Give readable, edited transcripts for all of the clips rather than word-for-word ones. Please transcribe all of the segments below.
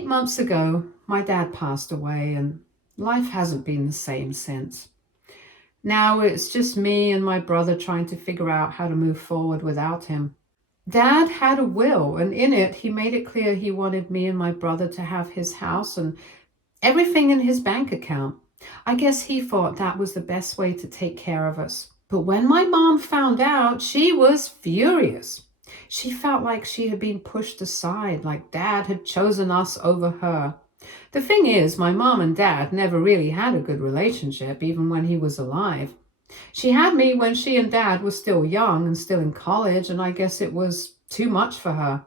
8 months ago, my dad passed away and life hasn't been the same since. Now it's just me and my brother trying to figure out how to move forward without him. Dad had a will, and in it, he made it clear he wanted me and my brother to have his house and everything in his bank account. I guess he thought that was the best way to take care of us. But when my mom found out, she was furious. She felt like she had been pushed aside, like Dad had chosen us over her. The thing is, my mom and Dad never really had a good relationship, even when he was alive. She had me when she and Dad were still young and still in college, and I guess it was too much for her.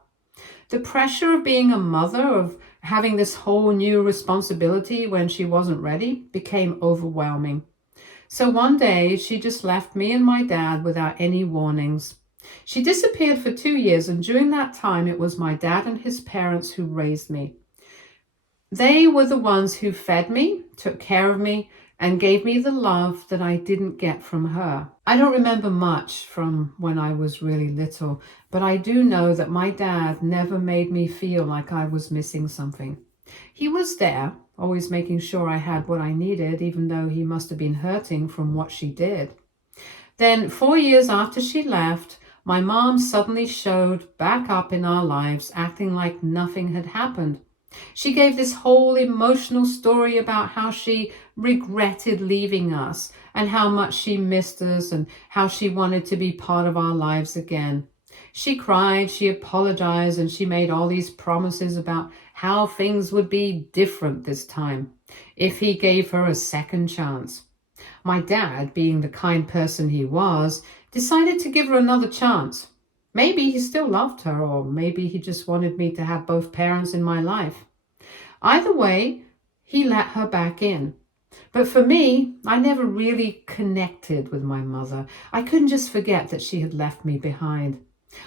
The pressure of being a mother, of having this whole new responsibility when she wasn't ready, became overwhelming. So one day, she just left me and my dad without any warnings. She disappeared for 2 years, and during that time, it was my dad and his parents who raised me. They were the ones who fed me, took care of me, and gave me the love that I didn't get from her. I don't remember much from when I was really little, but I do know that my dad never made me feel like I was missing something. He was there, always making sure I had what I needed, even though he must have been hurting from what she did. Then 4 years after she left, my mom suddenly showed back up in our lives, acting like nothing had happened. She gave this whole emotional story about how she regretted leaving us and how much she missed us and how she wanted to be part of our lives again. She cried, she apologized, and she made all these promises about how things would be different this time if he gave her a second chance. My dad, being the kind person he was, decided to give her another chance. Maybe he still loved her, or maybe he just wanted me to have both parents in my life. Either way, he let her back in. But for me, I never really connected with my mother. I couldn't just forget that she had left me behind.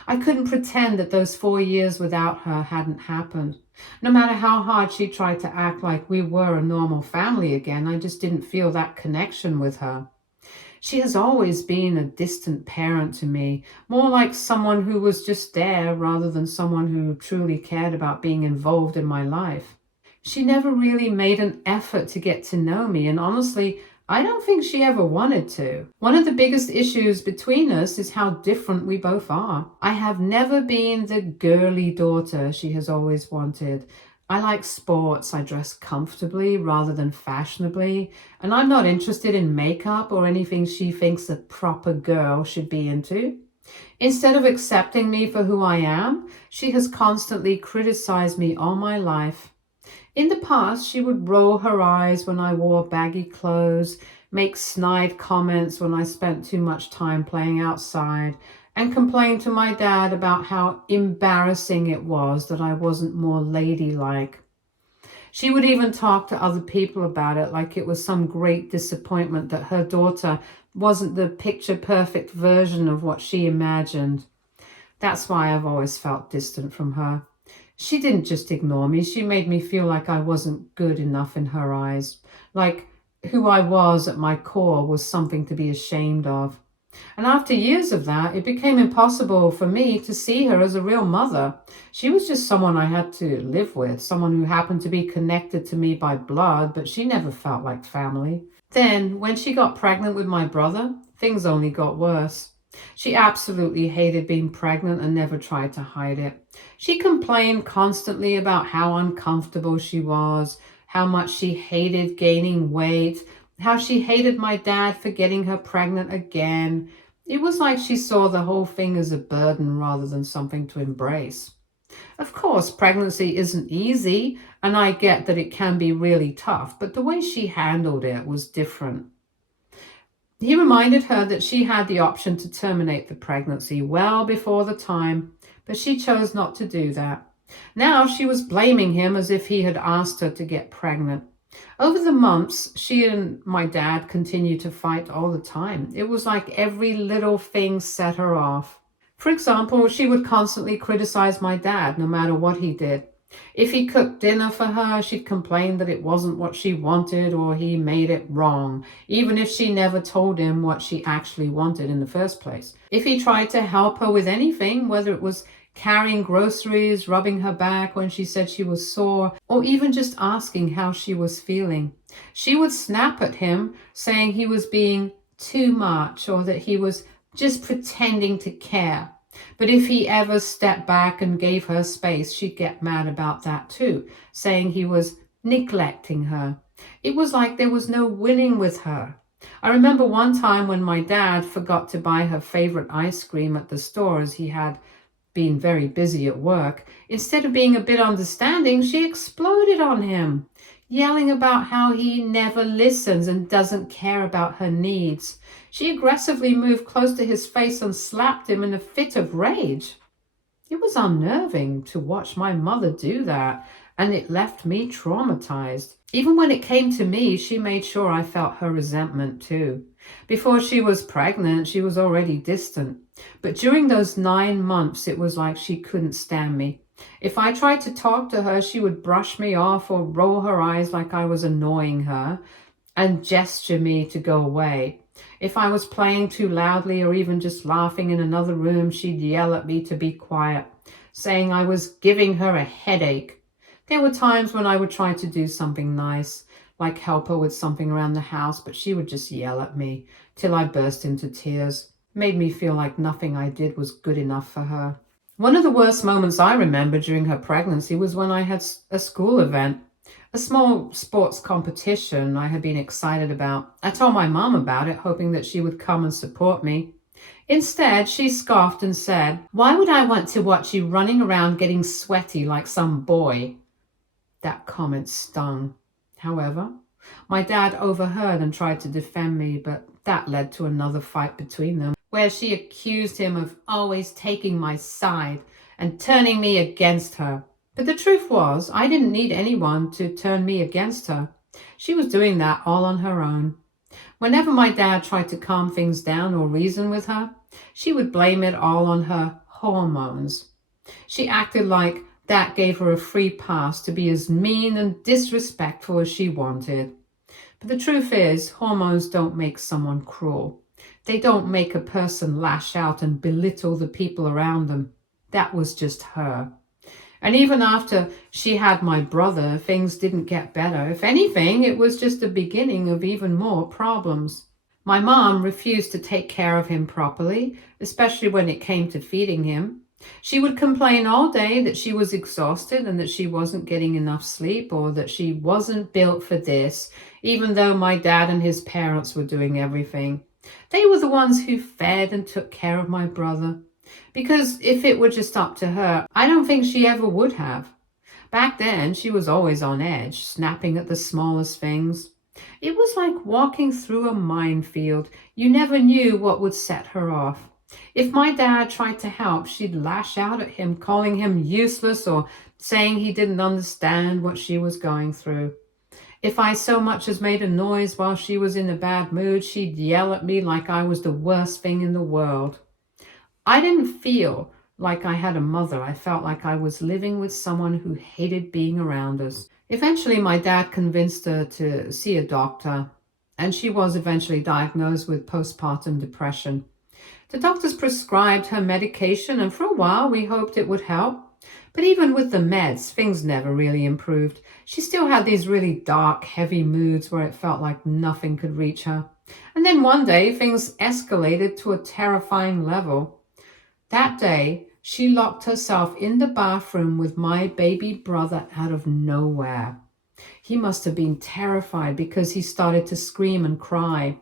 I couldn't pretend that those 4 years without her hadn't happened. No matter how hard she tried to act like we were a normal family again, I just didn't feel that connection with her. She has always been a distant parent to me, more like someone who was just there rather than someone who truly cared about being involved in my life. She never really made an effort to get to know me, and honestly, I don't think she ever wanted to. One of the biggest issues between us is how different we both are. I have never been the girly daughter she has always wanted. I like sports, I dress comfortably rather than fashionably, and I'm not interested in makeup or anything she thinks a proper girl should be into. Instead of accepting me for who I am, she has constantly criticized me all my life. In the past, she would roll her eyes when I wore baggy clothes, make snide comments when I spent too much time playing outside, and complain to my dad about how embarrassing it was that I wasn't more ladylike. She would even talk to other people about it like it was some great disappointment that her daughter wasn't the picture-perfect version of what she imagined. That's why I've always felt distant from her. She didn't just ignore me, she made me feel like I wasn't good enough in her eyes, like who I was at my core was something to be ashamed of. And after years of that, it became impossible for me to see her as a real mother. She was just someone I had to live with, someone who happened to be connected to me by blood, but she never felt like family. Then, when she got pregnant with my brother, things only got worse. She absolutely hated being pregnant and never tried to hide it. She complained constantly about how uncomfortable she was, how much she hated gaining weight, how she hated my dad for getting her pregnant again. It was like she saw the whole thing as a burden rather than something to embrace. Of course, pregnancy isn't easy, and I get that it can be really tough, but the way she handled it was different. He reminded her that she had the option to terminate the pregnancy well before the time, but she chose not to do that. Now she was blaming him as if he had asked her to get pregnant. Over the months, she and my dad continued to fight all the time. It was like every little thing set her off. For example, she would constantly criticize my dad no matter what he did. If he cooked dinner for her, she'd complain that it wasn't what she wanted or he made it wrong, even if she never told him what she actually wanted in the first place. If he tried to help her with anything, whether it was carrying groceries, rubbing her back when she said she was sore, or even just asking how she was feeling. She would snap at him, saying he was being too much or that he was just pretending to care. But if he ever stepped back and gave her space, she'd get mad about that too, saying he was neglecting her. It was like there was no winning with her. I remember one time when my dad forgot to buy her favorite ice cream at the store as he had been very busy at work. Instead of being a bit understanding, she exploded on him, yelling about how he never listens and doesn't care about her needs. She aggressively moved close to his face and slapped him in a fit of rage. It was unnerving to watch my mother do that, and it left me traumatized. Even when it came to me, she made sure I felt her resentment too. Before she was pregnant, she was already distant. But during those 9 months, it was like she couldn't stand me. If I tried to talk to her, she would brush me off or roll her eyes like I was annoying her and gesture me to go away. If I was playing too loudly or even just laughing in another room, she'd yell at me to be quiet, saying I was giving her a headache. There were times when I would try to do something nice, like help her with something around the house, but she would just yell at me till I burst into tears. Made me feel like nothing I did was good enough for her. One of the worst moments I remember during her pregnancy was when I had a school event, a small sports competition I had been excited about. I told my mom about it, hoping that she would come and support me. Instead, she scoffed and said, "Why would I want to watch you running around getting sweaty like some boy?" That comment stung. However, my dad overheard and tried to defend me, but that led to another fight between them, where she accused him of always taking my side and turning me against her. But the truth was, I didn't need anyone to turn me against her. She was doing that all on her own. Whenever my dad tried to calm things down or reason with her, she would blame it all on her hormones. She acted like that gave her a free pass to be as mean and disrespectful as she wanted. But the truth is, hormones don't make someone cruel. They don't make a person lash out and belittle the people around them. That was just her. And even after she had my brother, things didn't get better. If anything, it was just the beginning of even more problems. My mom refused to take care of him properly, especially when it came to feeding him. She would complain all day that she was exhausted and that she wasn't getting enough sleep or that she wasn't built for this, even though my dad and his parents were doing everything. They were the ones who fed and took care of my brother. Because if it were just up to her, I don't think she ever would have. Back then, she was always on edge, snapping at the smallest things. It was like walking through a minefield. You never knew what would set her off. If my dad tried to help, she'd lash out at him, calling him useless or saying he didn't understand what she was going through. If I so much as made a noise while she was in a bad mood, she'd yell at me like I was the worst thing in the world. I didn't feel like I had a mother. I felt like I was living with someone who hated being around us. Eventually, my dad convinced her to see a doctor, and she was eventually diagnosed with postpartum depression. The doctors prescribed her medication, and for a while we hoped it would help. But even with the meds, things never really improved. She still had these really dark, heavy moods where it felt like nothing could reach her. And then one day, things escalated to a terrifying level. That day, she locked herself in the bathroom with my baby brother out of nowhere. He must have been terrified because he started to scream and cry.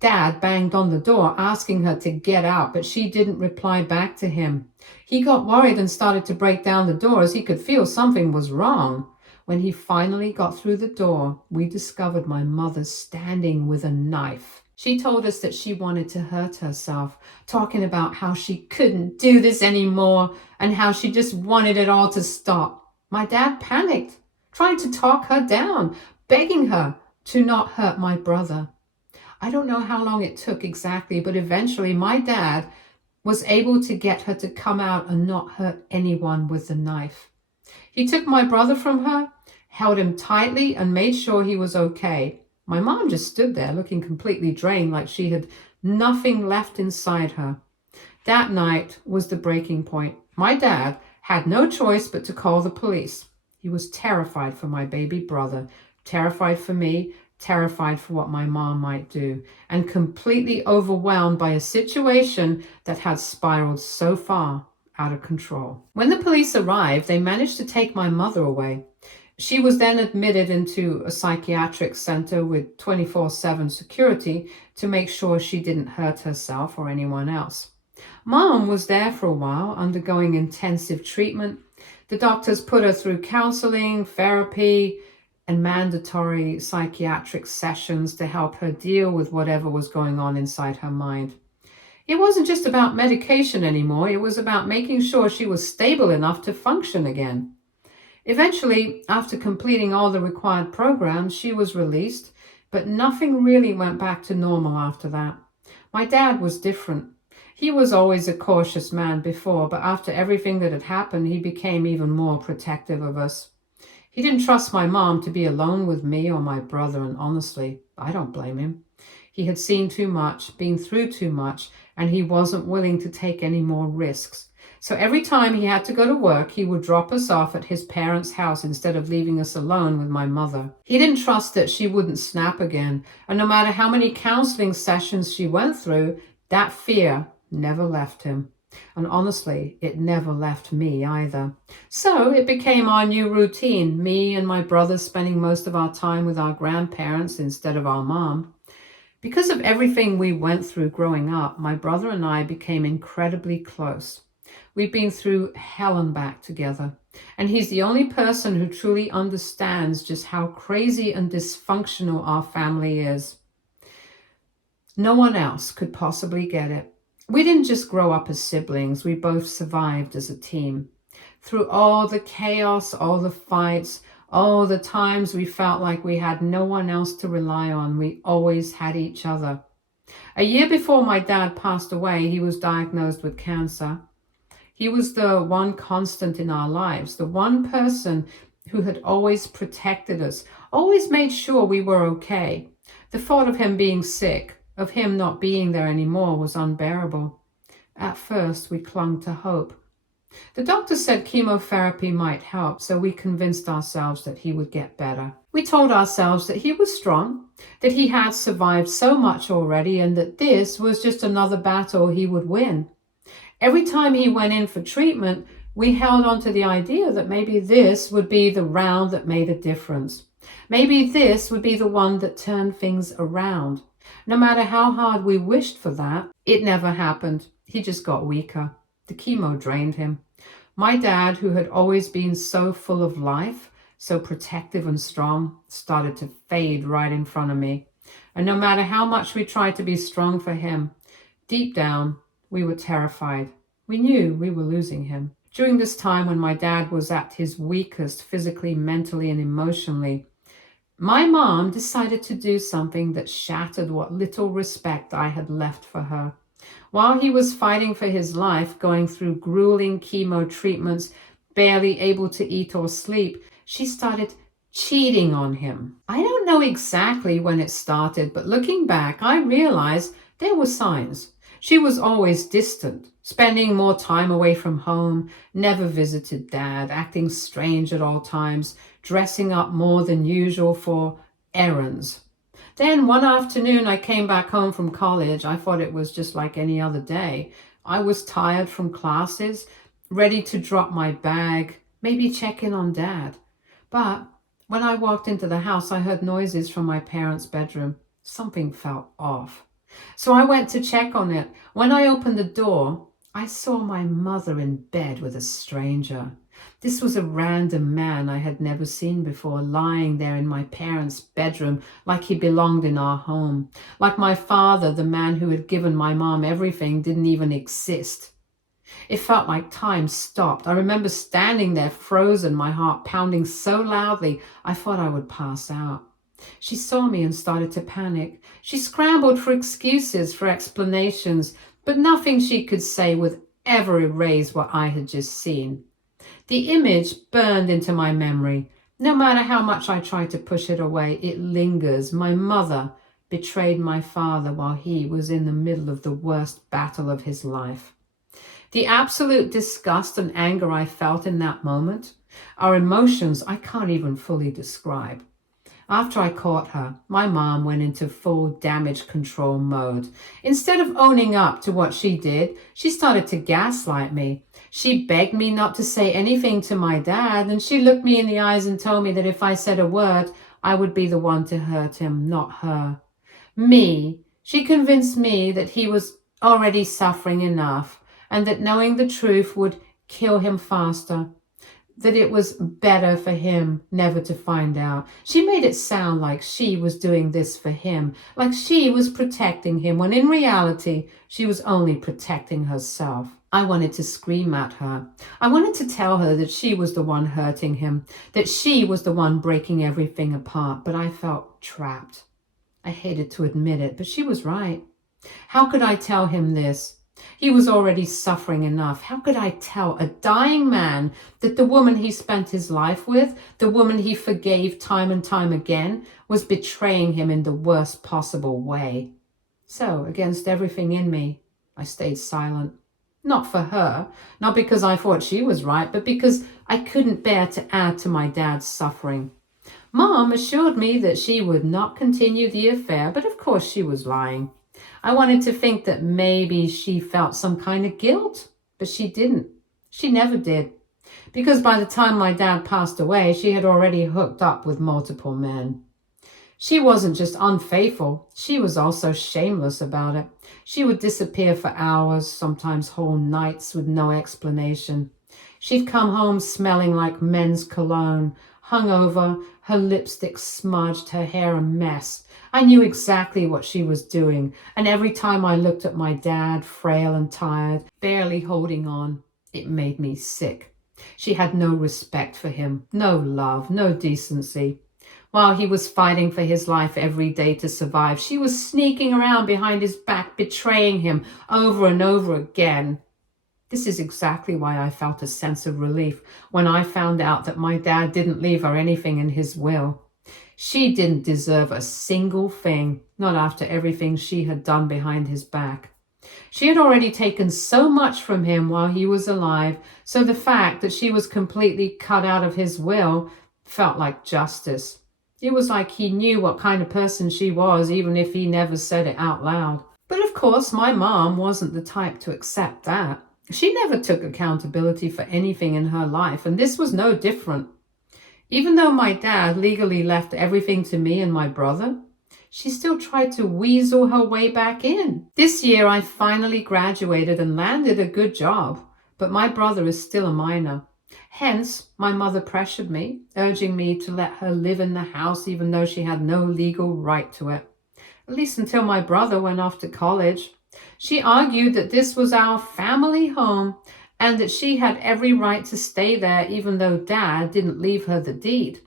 Dad banged on the door asking her to get out, but she didn't reply back to him. He got worried and started to break down the door as he could feel something was wrong. When he finally got through the door, we discovered my mother standing with a knife. She told us that she wanted to hurt herself, talking about how she couldn't do this anymore and how she just wanted it all to stop. My dad panicked, trying to talk her down, begging her to not hurt my brother. I don't know how long it took exactly, but eventually my dad was able to get her to come out and not hurt anyone with the knife. He took my brother from her, held him tightly, and made sure he was okay. My mom just stood there looking completely drained, like she had nothing left inside her. That night was the breaking point. My dad had no choice but to call the police. He was terrified for my baby brother, terrified for me, terrified for what my mom might do, and completely overwhelmed by a situation that had spiraled so far out of control. When the police arrived, they managed to take my mother away. She was then admitted into a psychiatric center with 24/7 security to make sure she didn't hurt herself or anyone else. Mom was there for a while, undergoing intensive treatment. The doctors put her through counseling, therapy, and mandatory psychiatric sessions to help her deal with whatever was going on inside her mind. It wasn't just about medication anymore. It was about making sure she was stable enough to function again. Eventually, after completing all the required programs, she was released, but nothing really went back to normal after that. My dad was different. He was always a cautious man before, but after everything that had happened, he became even more protective of us. He didn't trust my mom to be alone with me or my brother, and honestly, I don't blame him. He had seen too much, been through too much, and he wasn't willing to take any more risks. So every time he had to go to work, he would drop us off at his parents' house instead of leaving us alone with my mother. He didn't trust that she wouldn't snap again, and no matter how many counseling sessions she went through, that fear never left him. And honestly, it never left me either. So it became our new routine, me and my brother spending most of our time with our grandparents instead of our mom. Because of everything we went through growing up, my brother and I became incredibly close. We've been through hell and back together, and he's the only person who truly understands just how crazy and dysfunctional our family is. No one else could possibly get it. We didn't just grow up as siblings, we both survived as a team. Through all the chaos, all the fights, all the times we felt like we had no one else to rely on, we always had each other. A year before my dad passed away, he was diagnosed with cancer. He was the one constant in our lives, the one person who had always protected us, always made sure we were okay. The thought of him being sick, of him not being there anymore, was unbearable. At first, we clung to hope. The doctor said chemotherapy might help, so we convinced ourselves that he would get better. We told ourselves that he was strong, that he had survived so much already, and that this was just another battle he would win. Every time he went in for treatment, we held on to the idea that maybe this would be the round that made a difference. Maybe this would be the one that turned things around. No matter how hard we wished for that, it never happened. He just got weaker. The chemo drained him. My dad, who had always been so full of life, so protective and strong, started to fade right in front of me. And no matter how much we tried to be strong for him, deep down, we were terrified. We knew we were losing him. During this time when my dad was at his weakest physically, mentally, and emotionally, my mom decided to do something that shattered what little respect I had left for her. While he was fighting for his life, going through grueling chemo treatments, barely able to eat or sleep, she started cheating on him. I don't know exactly when it started, but looking back, I realized there were signs. She was always distant, spending more time away from home, never visited Dad, acting strange at all times, dressing up more than usual for errands. Then one afternoon I came back home from college. I thought it was just like any other day. I was tired from classes, ready to drop my bag, maybe check in on Dad. But when I walked into the house, I heard noises from my parents' bedroom. Something felt off. So I went to check on it. When I opened the door, I saw my mother in bed with a stranger. This was a random man I had never seen before, lying there in my parents' bedroom like he belonged in our home. Like my father, the man who had given my mom everything, didn't even exist. It felt like time stopped. I remember standing there frozen, my heart pounding so loudly I thought I would pass out. She saw me and started to panic. She scrambled for excuses, for explanations, but nothing she could say would ever erase what I had just seen. The image burned into my memory. No matter how much I tried to push it away, it lingers. My mother betrayed my father while he was in the middle of the worst battle of his life. The absolute disgust and anger I felt in that moment are emotions I can't even fully describe. After I caught her, my mom went into full damage control mode. Instead of owning up to what she did, she started to gaslight me. She begged me not to say anything to my dad, and she looked me in the eyes and told me that if I said a word, I would be the one to hurt him, not her. Me. She convinced me that he was already suffering enough and that knowing the truth would kill him faster, that it was better for him never to find out. She made it sound like she was doing this for him, like she was protecting him, when in reality, she was only protecting herself. I wanted to scream at her. I wanted to tell her that she was the one hurting him, that she was the one breaking everything apart, but I felt trapped. I hated to admit it, but she was right. How could I tell him this? He was already suffering enough. How could I tell a dying man that the woman he spent his life with, the woman he forgave time and time again, was betraying him in the worst possible way? So, against everything in me, I stayed silent. Not for her, not because I thought she was right, but because I couldn't bear to add to my dad's suffering. Mom assured me that she would not continue the affair, but of course she was lying. I wanted to think that maybe she felt some kind of guilt, but she didn't. She never did. Because by the time my dad passed away, she had already hooked up with multiple men. She wasn't just unfaithful, she was also shameless about it. She would disappear for hours, sometimes whole nights, with no explanation. She'd come home smelling like men's cologne, hungover, her lipstick smudged, her hair a mess. I knew exactly what she was doing, and every time I looked at my dad, frail and tired, barely holding on, it made me sick. She had no respect for him, no love, no decency. While he was fighting for his life every day to survive, she was sneaking around behind his back, betraying him over and over again. This is exactly why I felt a sense of relief when I found out that my dad didn't leave her anything in his will. She didn't deserve a single thing, not after everything she had done behind his back. She had already taken so much from him while he was alive, so the fact that she was completely cut out of his will felt like justice. It was like he knew what kind of person she was, even if he never said it out loud. But of course, my mom wasn't the type to accept that. She never took accountability for anything in her life, and this was no different. Even though my dad legally left everything to me and my brother, she still tried to weasel her way back in. This year, I finally graduated and landed a good job, but my brother is still a minor. Hence, my mother pressured me, urging me to let her live in the house even though she had no legal right to it, at least until my brother went off to college. She argued that this was our family home and that she had every right to stay there even though Dad didn't leave her the deed.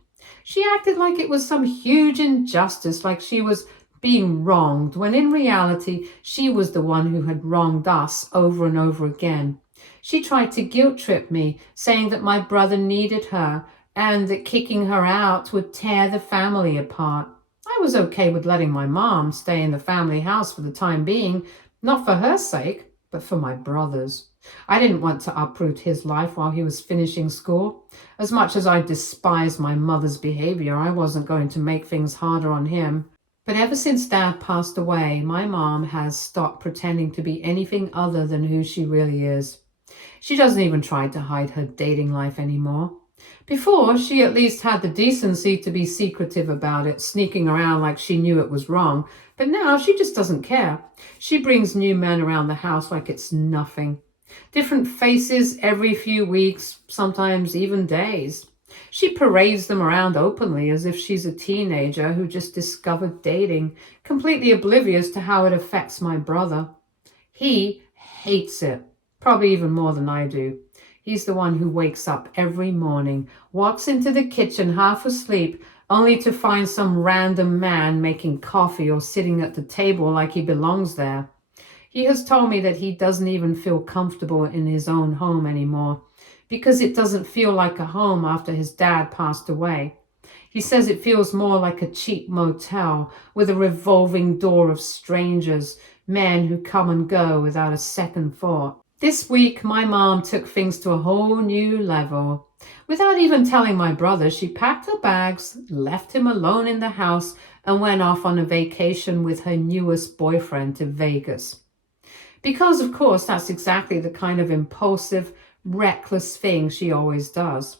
She acted like it was some huge injustice, like she was being wronged, when in reality she was the one who had wronged us over and over again. She tried to guilt trip me, saying that my brother needed her and that kicking her out would tear the family apart. I was okay with letting my mom stay in the family house for the time being, not for her sake, but for my brother's. I didn't want to uproot his life while he was finishing school. As much as I despised my mother's behavior, I wasn't going to make things harder on him. But ever since Dad passed away, my mom has stopped pretending to be anything other than who she really is. She doesn't even try to hide her dating life anymore. Before, she at least had the decency to be secretive about it, sneaking around like she knew it was wrong. But now she just doesn't care. She brings new men around the house like it's nothing. Different faces every few weeks, sometimes even days. She parades them around openly as if she's a teenager who just discovered dating, completely oblivious to how it affects my brother. He hates it, probably even more than I do. He's the one who wakes up every morning, walks into the kitchen half asleep, only to find some random man making coffee or sitting at the table like he belongs there. He has told me that he doesn't even feel comfortable in his own home anymore because it doesn't feel like a home after his dad passed away. He says it feels more like a cheap motel with a revolving door of strangers, men who come and go without a second thought. This week, my mom took things to a whole new level. Without even telling my brother, she packed her bags, left him alone in the house, and went off on a vacation with her newest boyfriend to Vegas. Because, of course, that's exactly the kind of impulsive, reckless thing she always does.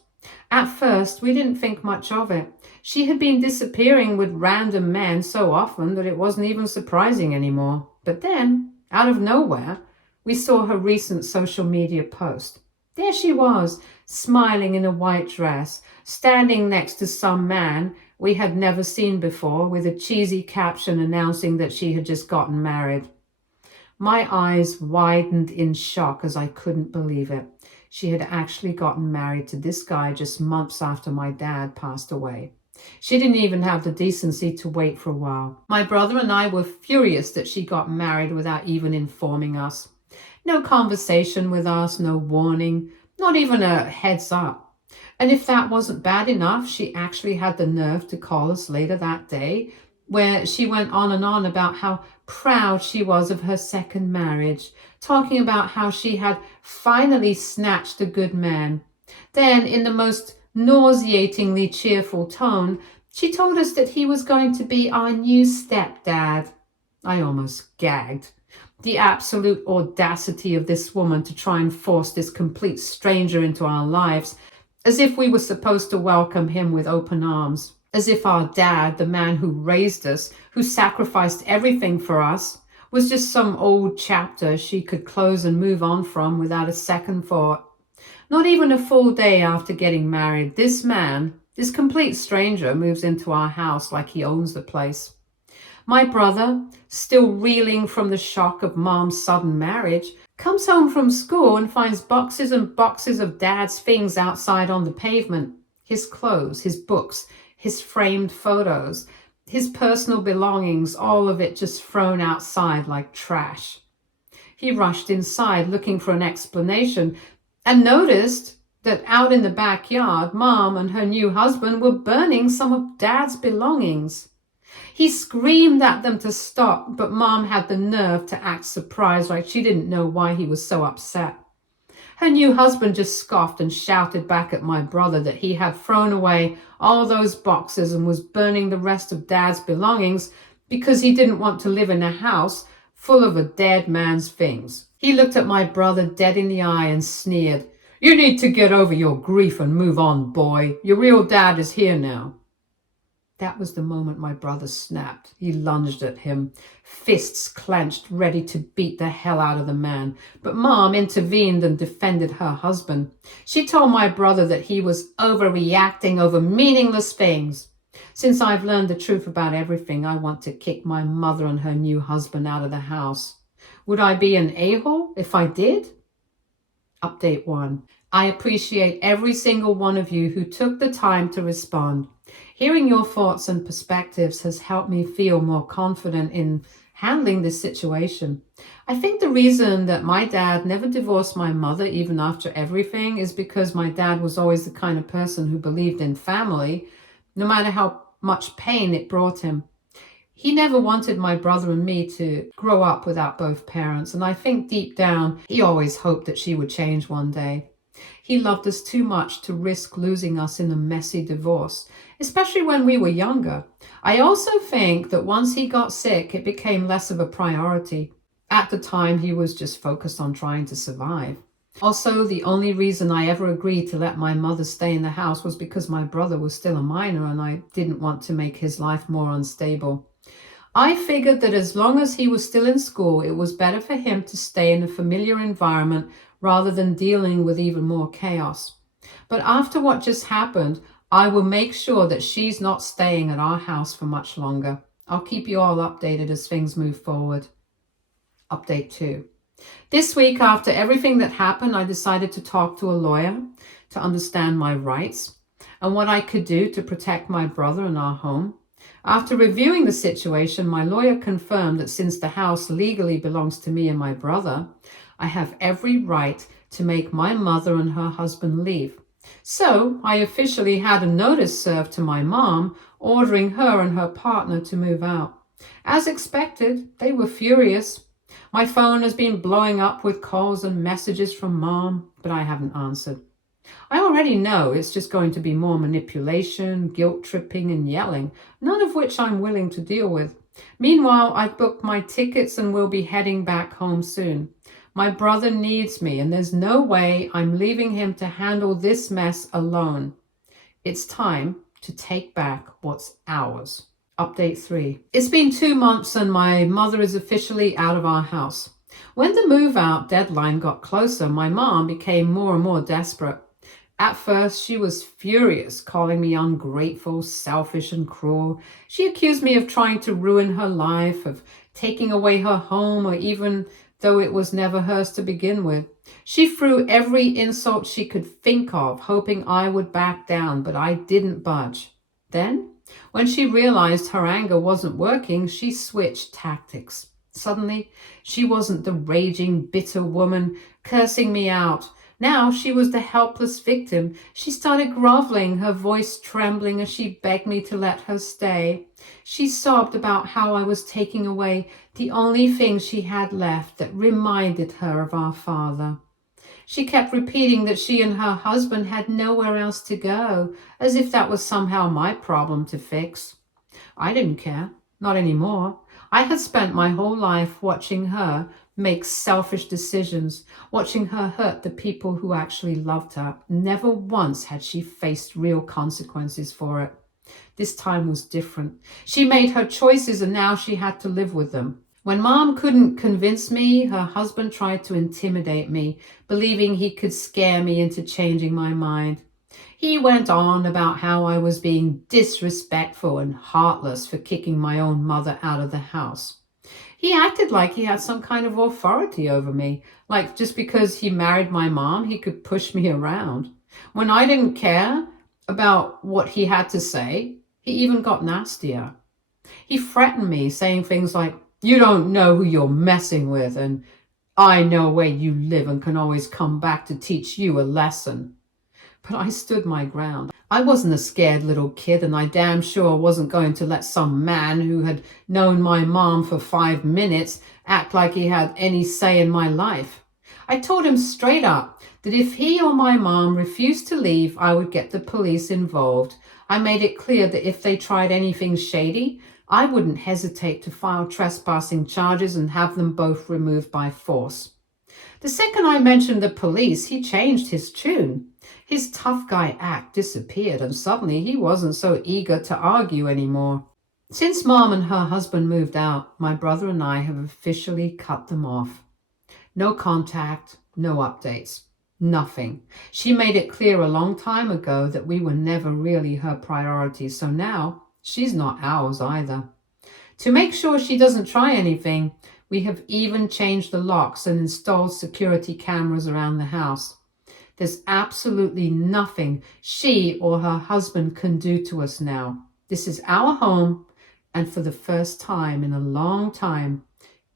At first, we didn't think much of it. She had been disappearing with random men so often that it wasn't even surprising anymore. But then, out of nowhere, we saw her recent social media post. There she was, smiling in a white dress, standing next to some man we had never seen before, with a cheesy caption announcing that she had just gotten married. My eyes widened in shock as I couldn't believe it. She had actually gotten married to this guy just months after my dad passed away. She didn't even have the decency to wait for a while. My brother and I were furious that she got married without even informing us. No conversation with us, no warning, not even a heads up. And if that wasn't bad enough, she actually had the nerve to call us later that day, where she went on and on about how proud she was of her second marriage, talking about how she had finally snatched a good man. Then, in the most nauseatingly cheerful tone, she told us that he was going to be our new stepdad. I almost gagged. The absolute audacity of this woman to try and force this complete stranger into our lives, as if we were supposed to welcome him with open arms. As if our dad, the man who raised us, who sacrificed everything for us, was just some old chapter she could close and move on from without a second thought. Not even a full day after getting married, this man, this complete stranger, moves into our house like he owns the place. My brother, still reeling from the shock of Mom's sudden marriage, comes home from school and finds boxes and boxes of Dad's things outside on the pavement. His clothes, his books, his framed photos, his personal belongings, all of it just thrown outside like trash. He rushed inside looking for an explanation and noticed that out in the backyard, Mom and her new husband were burning some of Dad's belongings. He screamed at them to stop, but Mom had the nerve to act surprised, like she didn't know why he was so upset. Her new husband just scoffed and shouted back at my brother that he had thrown away all those boxes and was burning the rest of Dad's belongings because he didn't want to live in a house full of a dead man's things. He looked at my brother dead in the eye and sneered, "You need to get over your grief and move on, boy. Your real dad is here now." That was the moment my brother snapped. He lunged at him, fists clenched, ready to beat the hell out of the man. But Mom intervened and defended her husband. She told my brother that he was overreacting over meaningless things. Since I've learned the truth about everything, I want to kick my mother and her new husband out of the house. Would I be an a-hole if I did? Update 1. I appreciate every single one of you who took the time to respond. Hearing your thoughts and perspectives has helped me feel more confident in handling this situation. I think the reason that my dad never divorced my mother even after everything is because my dad was always the kind of person who believed in family, no matter how much pain it brought him. He never wanted my brother and me to grow up without both parents, and I think deep down he always hoped that she would change one day. He loved us too much to risk losing us in a messy divorce, especially when we were younger. I also think that once he got sick, it became less of a priority. At the time, he was just focused on trying to survive. Also, the only reason I ever agreed to let my mother stay in the house was because my brother was still a minor and I didn't want to make his life more unstable. I figured that as long as he was still in school, it was better for him to stay in a familiar environment rather than dealing with even more chaos. But after what just happened, I will make sure that she's not staying at our house for much longer. I'll keep you all updated as things move forward. Update 2. This week, after everything that happened, I decided to talk to a lawyer to understand my rights and what I could do to protect my brother and our home. After reviewing the situation, my lawyer confirmed that since the house legally belongs to me and my brother, I have every right to make my mother and her husband leave. So I officially had a notice served to my mom, ordering her and her partner to move out. As expected, they were furious. My phone has been blowing up with calls and messages from Mom, but I haven't answered. I already know it's just going to be more manipulation, guilt tripping, and yelling, none of which I'm willing to deal with. Meanwhile, I've booked my tickets and will be heading back home soon. My brother needs me, and there's no way I'm leaving him to handle this mess alone. It's time to take back what's ours. Update 3. It's been 2 months and my mother is officially out of our house. When the move-out deadline got closer, my mom became more and more desperate. At first, she was furious, calling me ungrateful, selfish, and cruel. She accused me of trying to ruin her life, of taking away her home, or even though it was never hers to begin with. She threw every insult she could think of, hoping I would back down, but I didn't budge. Then, when she realized her anger wasn't working, she switched tactics. Suddenly, she wasn't the raging, bitter woman cursing me out. Now she was the helpless victim. She started groveling, her voice trembling as she begged me to let her stay. She sobbed about how I was taking away the only thing she had left that reminded her of our father. She kept repeating that she and her husband had nowhere else to go, as if that was somehow my problem to fix. I didn't care, not anymore. I had spent my whole life watching her make selfish decisions, watching her hurt the people who actually loved her. Never once had she faced real consequences for it. This time was different. She made her choices and now she had to live with them. When Mom couldn't convince me, her husband tried to intimidate me, believing he could scare me into changing my mind. He went on about how I was being disrespectful and heartless for kicking my own mother out of the house. He acted like he had some kind of authority over me, like just because he married my mom, he could push me around. When I didn't care about what he had to say, he even got nastier. He threatened me, saying things like, "You don't know who you're messing with, and I know where you live and can always come back to teach you a lesson." But I stood my ground. I wasn't a scared little kid, and I damn sure wasn't going to let some man who had known my mom for 5 minutes act like he had any say in my life. I told him straight up that if he or my mom refused to leave, I would get the police involved. I made it clear that if they tried anything shady, I wouldn't hesitate to file trespassing charges and have them both removed by force. The second I mentioned the police, he changed his tune. His tough guy act disappeared, and suddenly he wasn't so eager to argue anymore. Since Mom and her husband moved out, my brother and I have officially cut them off. No contact, no updates, nothing. She made it clear a long time ago that we were never really her priority, so now she's not ours either. To make sure she doesn't try anything, we have even changed the locks and installed security cameras around the house. There's absolutely nothing she or her husband can do to us now. This is our home, and for the first time in a long time,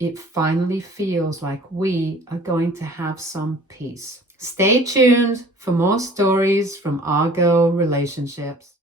it finally feels like we are going to have some peace. Stay tuned for more stories from our girl relationships.